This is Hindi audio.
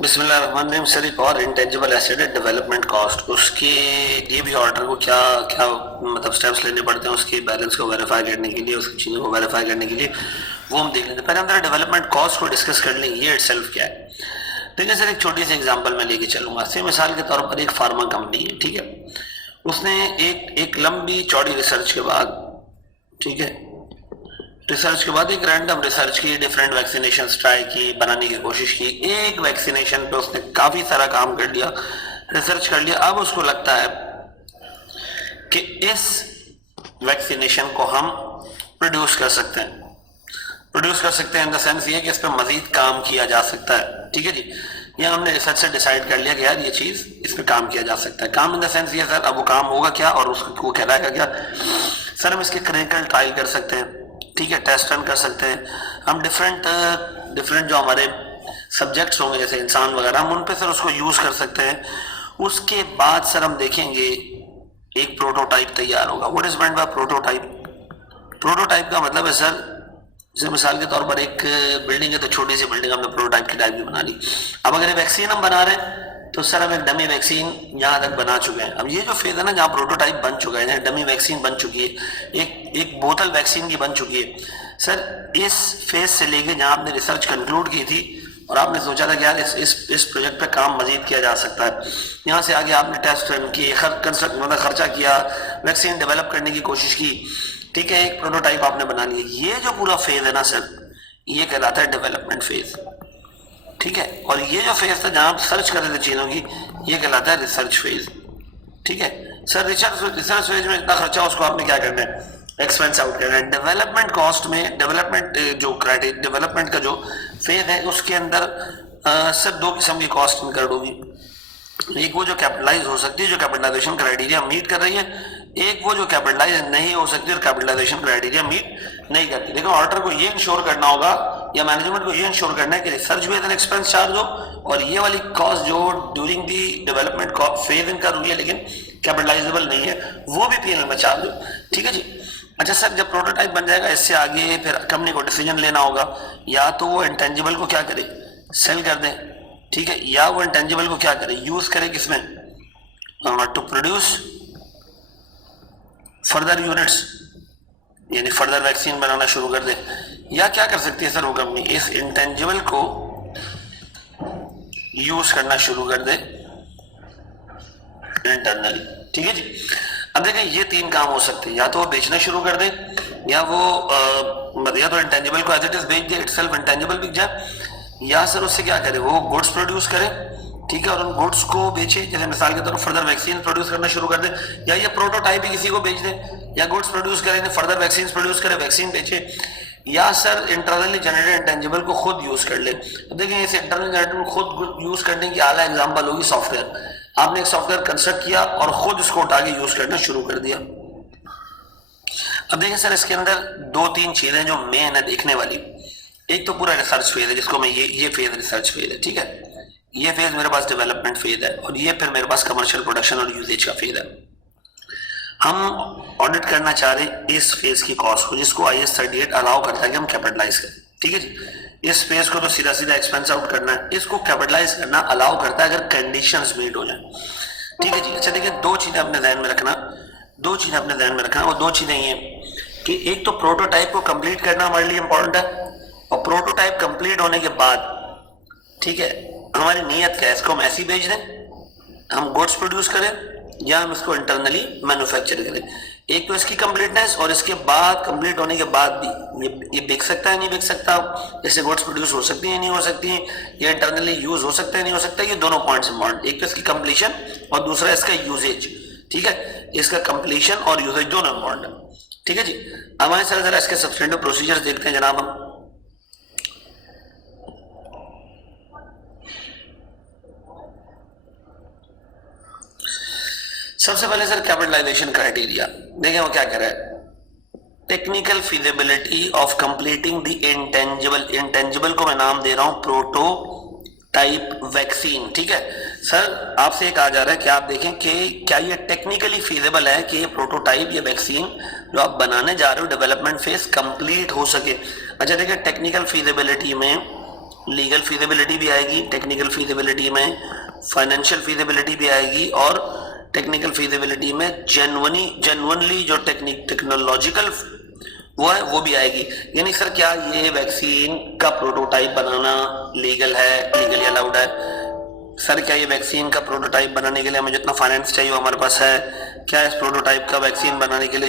बिस्मिल्लाहिर्रहमानिर्रहीम। सर, एक और इंटेंजिबल एसेट है डेवलपमेंट कॉस्ट। उसके लिए भी ऑर्डर को क्या क्या मतलब स्टेप्स लेने पड़ते हैं उसके बैलेंस को वेरीफाई करने के लिए, उसकी चीज़ों को वेरीफाई करने के लिए, वो हम देख लेते हैं। पहले हम डेवलपमेंट कॉस्ट को डिस्कस कर लें, ये इटसेल्फ क्या है। देखिए सर, एक छोटी सी एग्जांपल मैं लेके चलूंगा। से मिसाल के तौर पर एक फार्मा कंपनी है, ठीक है। उसने एक लंबी चौड़ी रिसर्च के बाद, ठीक है, रिसर्च के बाद एक रैंडम रिसर्च की, डिफरेंट वैक्सीनेशन ट्राई की, बनाने की कोशिश की। एक वैक्सीनेशन पे उसने काफी सारा काम कर लिया, रिसर्च कर लिया। अब उसको लगता है कि इस वैक्सीनेशन को हम प्रोड्यूस कर सकते हैं। प्रोड्यूस कर सकते हैं इन द सेंस ये कि इस पर मजीद काम किया जा सकता है, ठीक है जी। या हमने रिसर्च से डिसाइड कर लिया कि यार ये चीज इस पर काम किया जा सकता है। काम इन द सेंस ये सर, अब वो काम होगा क्या और उसको वो कहलाएगा क्या। सर, हम इसके क्लिनिकल ट्रायल कर सकते हैं, ठीक है, टेस्ट रन कर सकते हैं। हम डिफरेंट डिफरेंट जो हमारे सब्जेक्ट्स होंगे जैसे इंसान वगैरह, हम उन पे सर उसको यूज कर सकते हैं। उसके बाद सर हम देखेंगे एक प्रोटोटाइप तैयार होगा। What is meant by prototype? Prototype का मतलब है सर, जैसे मिसाल के तौर पर एक बिल्डिंग है, तो छोटी सी बिल्डिंग हमने प्रोटोटाइप की टाइप की बना ली। अब अगर वैक्सीन हम बना रहे हैं तो सर हम एक डमी वैक्सीन यहाँ तक बना चुके हैं। अब ये जो फेज है ना, जहाँ प्रोटोटाइप बन चुका है, डमी वैक्सीन बन चुकी है, एक बोतल वैक्सीन की बन चुकी है सर। इस फेज से लेके जहाँ आपने रिसर्च कंक्लूड की थी और आपने सोचा था कि यार इस प्रोजेक्ट पे काम मजीद किया जा सकता है, यहाँ से आगे आपने टेस्ट रन किए, मतलब खर्चा किया, वैक्सीन डेवलप करने की कोशिश की, ठीक है, एक प्रोटोटाइप आपने बना लिया। ये जो पूरा फेज है ना सर, ये कहलाता है डेवलपमेंट फेज, ठीक है। और ये जो फेज था जहां आप सर्च कर रहे थे चीजों की, ये कहलाता है रिसर्च फेज, ठीक है। सर, रिसर्च फेज में इतना खर्चा, उसको आपने क्या करना है, एक्सपेंस आउट करना है। डेवलपमेंट कॉस्ट में डेवलपमेंट जो क्राइटेरिया, डेवलपमेंट का जो फेज है उसके अंदर सर दो किस्म की कॉस्ट इनकर्ड होगी। एक वो जो कैपिटलाइज हो सकती है, जो कैपिटलाइजेशन क्राइटेरिया मीट कर रही है। एक वो जो कैपिटलाइज नहीं हो सकती और कैपिटलाइजेशन क्राइटेरिया मीट नहीं करती। देखो, ऑर्डर को ये इंश्योर करना होगा या मैनेजमेंट को ये इंश्योर करना है कि रिसर्च में एन एक्सपेंस चार्ज हो और ये वाली कॉस्ट जो ड्यूरिंग दी डेवलपमेंट फेज इनकर हुई है लेकिन कैपिटलाइजेबल नहीं है, वो भी पीएनएल में चार्ज हो, ठीक है जी। अच्छा सर, जब प्रोटोटाइप बन जाएगा, इससे आगे फिर कंपनी को डिसीजन लेना होगा, या तो वो इंटेंजिबल को क्या करे, सेल कर दे, ठीक है, या वो इंटेंजिबल को क्या करे, यूज करे किसमें, टू प्रोड्यूस फर्दर यूनिट्स, यानी फर्दर वैक्सीन बनाना शुरू कर दे। या क्या कर सकती है सर वो कंपनी, इस इंटेंजिबल को यूज करना शुरू कर दे इंटरनली, ठीक है जी। अब देखें, ये तीन काम हो सकते हैं, या तो वो बेचना शुरू कर दे, या वो या तो इंटेंजिबल को एज इट इज बेच दे, इटसेल्फ इंटेंजिबल बिक जाए, या सर उससे क्या करे, वो गुड्स प्रोड्यूस करे, ठीक है, और उन गुड्स को बेचे। जैसे मिसाल के तौर पर फर्दर वैक्सीन प्रोड्यूस करना शुरू कर दे, या ये प्रोटोटाइप ही किसी को बेच दे, या गुड्स प्रोड्यूस करे, फर्दर वैक्सीन प्रोड्यूस करे, वैक्सीन बेचे, या सर इंटरनली जनरेटेड इंटेंजिबल को खुद यूज कर ले। तो देखें, इस इंटरनल जनरेटेड खुद यूज करने की आला एग्जांपल होगी सॉफ्टवेयर। आपने एक सॉफ्टवेयर कंस्ट्रक्ट किया और खुद इसको उठा के यूज करना शुरू कर दिया। अब देखें सर, इसके अंदर दो तीन चीजें जो मेन है देखने वाली। एक तो पूरा रिसर्च फेज है, जिसको मैं ये फेज रिसर्च फेज है, ठीक है। ये फेज मेरे पास डेवलपमेंट फेज है, और ये फिर मेरे पास कमर्शियल प्रोडक्शन और यूजेज का फेज है। हम ऑडिट करना चाह रहे हैं इस फेज की कॉस्ट को, जिसको IAS 38 अलाउ करता है कि हम कैपिटलाइज करें, ठीक है जी। इस फेज को तो सीधा सीधा एक्सपेंस आउट करना है, इसको कैपिटलाइज करना अलाउ करता है अगर कंडीशंस मीट हो जाए, ठीक है जी। अच्छा देखिए, दो चीजें अपने ध्यान में रखना, वो दो चीजें ये कि एक तो प्रोटोटाइप को कंप्लीट करना हमारे लिए इंपॉर्टेंट है, और प्रोटोटाइप कंप्लीट होने के बाद, ठीक है, हमारी नीयत क्या है, इसको हम ऐसी बेच दें, हम गुड्स प्रोड्यूस करें, या हम इसको इंटरनली मैन्युफैक्चर करें। एक तो इसकी कंप्लीटनेस, और इसके बाद कंप्लीट होने के बाद भी ये बिक सकता है नहीं बिक सकता, जैसे गुड्स प्रोड्यूस हो सकती है नहीं हो सकती है, या इंटरनली यूज हो सकता है नहीं हो सकता। ये दोनों पॉइंट्स इंपॉर्टेंट, एक तो इसकी कंप्लीशन और दूसरा इसका यूजेज, ठीक है। इसका कंप्लीशन और यूजेज दोनों इंपॉर्टेंट है, ठीक है जी। हमारे सर जरा इसके सब्सटेंटिव प्रोसीजर्स देखते हैं जनाब हम। सबसे पहले सर कैपिटलाइजेशन क्राइटेरिया देखें, वो क्या कह रहा है, technical feasibility of completing the intangible को मैं नाम दे रहा हूं प्रोटोटाइप वैक्सीन, ठीक है। सर आपसे एक आ जा रहा है कि आप देखें कि क्या ये टेक्निकली फिजिबल है कि ये प्रोटोटाइप, ये वैक्सीन जो आप बनाने जा रहे हो डेवलपमेंट फेज कंप्लीट हो सके। अच्छा देखिए, टेक्निकल फिजिबिलिटी में लीगल फीजिबिलिटी भी आएगी, टेक्निकल फीजिबिलिटी में फाइनेंशियल फीजिबिलिटी भी आएगी, और टेक्निकल फीजिबिलिटी में जेन्युइनली जो टेक्नोलॉजिकल वो है वो भी आएगी। यानी सर क्या ये वैक्सीन का प्रोटोटाइप बनाना लीगल है, लीगली अलाउड है? सर क्या ये वैक्सीन का प्रोटोटाइप बनाने के लिए हमें जितना फाइनेंस चाहिए वो हमारे पास है? क्या इस प्रोटोटाइप का वैक्सीन बनाने के लिए